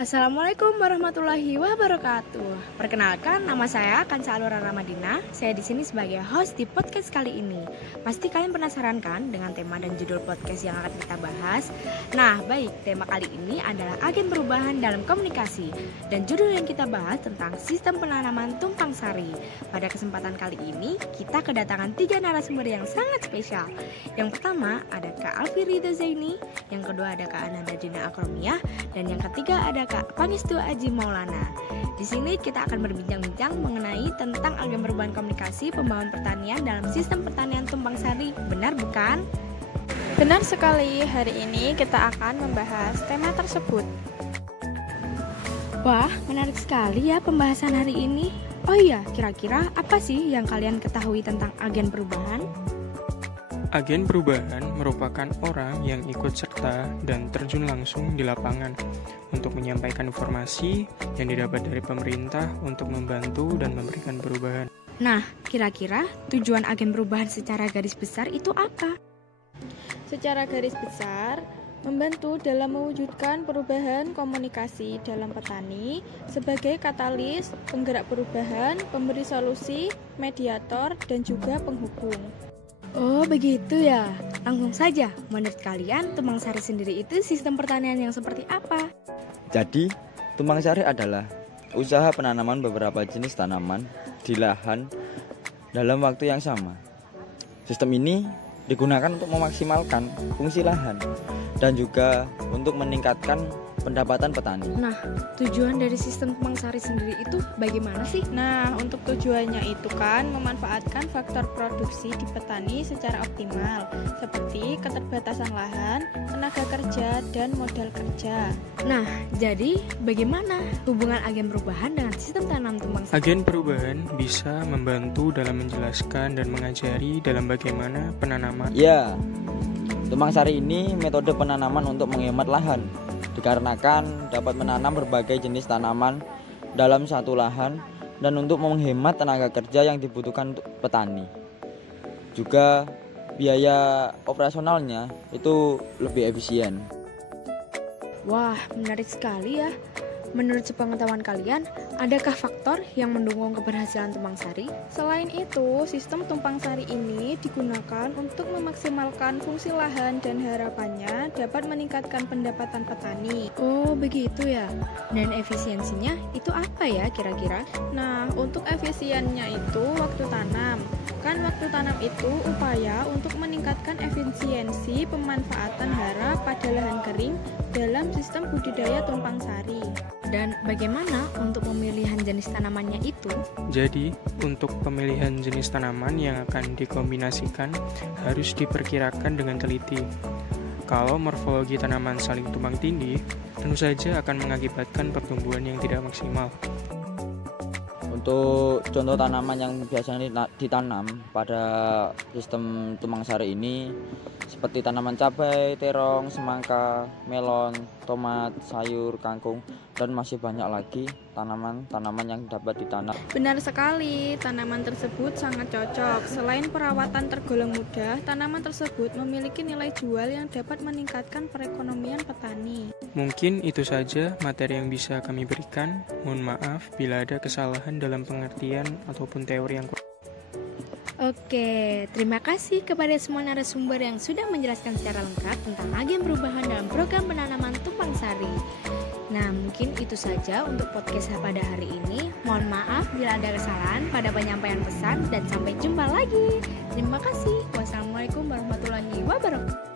Assalamualaikum warahmatullahi wabarakatuh. Perkenalkan, nama saya Kansa Alura Ramadina. Saya di sini sebagai host di podcast kali ini. Pasti kalian penasaran kan dengan tema dan judul podcast yang akan kita bahas? Nah, baik, tema kali ini adalah agen perubahan dalam komunikasi. Dan judul yang kita bahas tentang sistem penanaman tumpang sari. Pada kesempatan kali ini, kita kedatangan 3 narasumber yang sangat spesial. Yang pertama ada Kak Alfi Ridha Zaini, yang kedua ada Kak Ananda Dina Akromiyah, dan yang ketiga ada Kak Pangestu Aji Maulana. Di sini kita akan berbincang-bincang mengenai tentang agen perubahan komunikasi pembangunan pertanian dalam sistem pertanian tumpang sari. Benar bukan? Benar sekali, hari ini kita akan membahas tema tersebut. Wah, menarik sekali ya pembahasan hari ini. Oh iya, kira-kira apa sih yang kalian ketahui tentang agen perubahan? Agen perubahan merupakan orang yang ikut serta dan terjun langsung di lapangan untuk menyampaikan informasi yang didapat dari pemerintah untuk membantu dan memberikan perubahan. Nah, kira-kira tujuan agen perubahan secara garis besar itu apa? Secara garis besar, membantu dalam mewujudkan perubahan komunikasi dalam petani sebagai katalis, penggerak perubahan, pemberi solusi, mediator, dan juga penghubung. Oh begitu ya. Langsung saja, menurut kalian tumpang sari sendiri itu sistem pertanian yang seperti apa? Jadi, tumpang sari adalah usaha penanaman beberapa jenis tanaman di lahan dalam waktu yang sama. Sistem ini digunakan untuk memaksimalkan fungsi lahan dan juga untuk meningkatkan pendapatan petani. Nah, tujuan dari sistem tumpang sari sendiri itu bagaimana sih? Nah, untuk tujuannya itu kan memanfaatkan faktor produksi di petani secara optimal, seperti keterbatasan lahan, tenaga kerja, dan modal kerja. Nah, jadi bagaimana hubungan agen perubahan dengan sistem tanam tumpang sari? Agen perubahan bisa membantu dalam menjelaskan dan mengajari dalam bagaimana penanaman. Ya, tumpang sari ini metode penanaman untuk menghemat lahan, dikarenakan dapat menanam berbagai jenis tanaman dalam satu lahan dan untuk menghemat tenaga kerja yang dibutuhkan untuk petani. Juga biaya operasionalnya itu lebih efisien. Wah, menarik sekali ya. Menurut sepengetahuan kalian, adakah faktor yang mendukung keberhasilan tumpang sari? Selain itu, sistem tumpang sari ini digunakan untuk memaksimalkan fungsi lahan dan harapannya dapat meningkatkan pendapatan petani. Oh, begitu ya. Dan efisiensinya itu apa ya kira-kira? Nah, untuk efisiennya itu waktu tanam. Kan waktu tanam itu upaya untuk meningkatkan efisiensi pemanfaatan hara pada lahan kering dalam sistem budidaya tumpang sari. Dan bagaimana untuk pemilihan jenis tanamannya itu? Jadi, untuk pemilihan jenis tanaman yang akan dikombinasikan harus diperkirakan dengan teliti. Kalau morfologi tanaman saling tumpang tindih, tentu saja akan mengakibatkan pertumbuhan yang tidak maksimal. Untuk contoh tanaman yang biasanya ditanam pada sistem tumpang sari ini seperti tanaman cabai, terong, semangka, melon, tomat, sayur, kangkung, dan masih banyak lagi tanaman-tanaman yang dapat ditanam. Benar sekali, tanaman tersebut sangat cocok. Selain perawatan tergolong mudah, tanaman tersebut memiliki nilai jual yang dapat meningkatkan perekonomian petani. Mungkin itu saja materi yang bisa kami berikan. Mohon maaf bila ada kesalahan dalam pengertian ataupun teori yang kurang. Oke, terima kasih kepada semua narasumber yang sudah menjelaskan secara lengkap tentang agen perubahan dalam program penanaman tumpang sari. Nah, mungkin itu saja untuk podcast pada hari ini. Mohon maaf bila ada kesalahan pada penyampaian pesan dan sampai jumpa lagi. Terima kasih. Wassalamualaikum warahmatullahi wabarakatuh.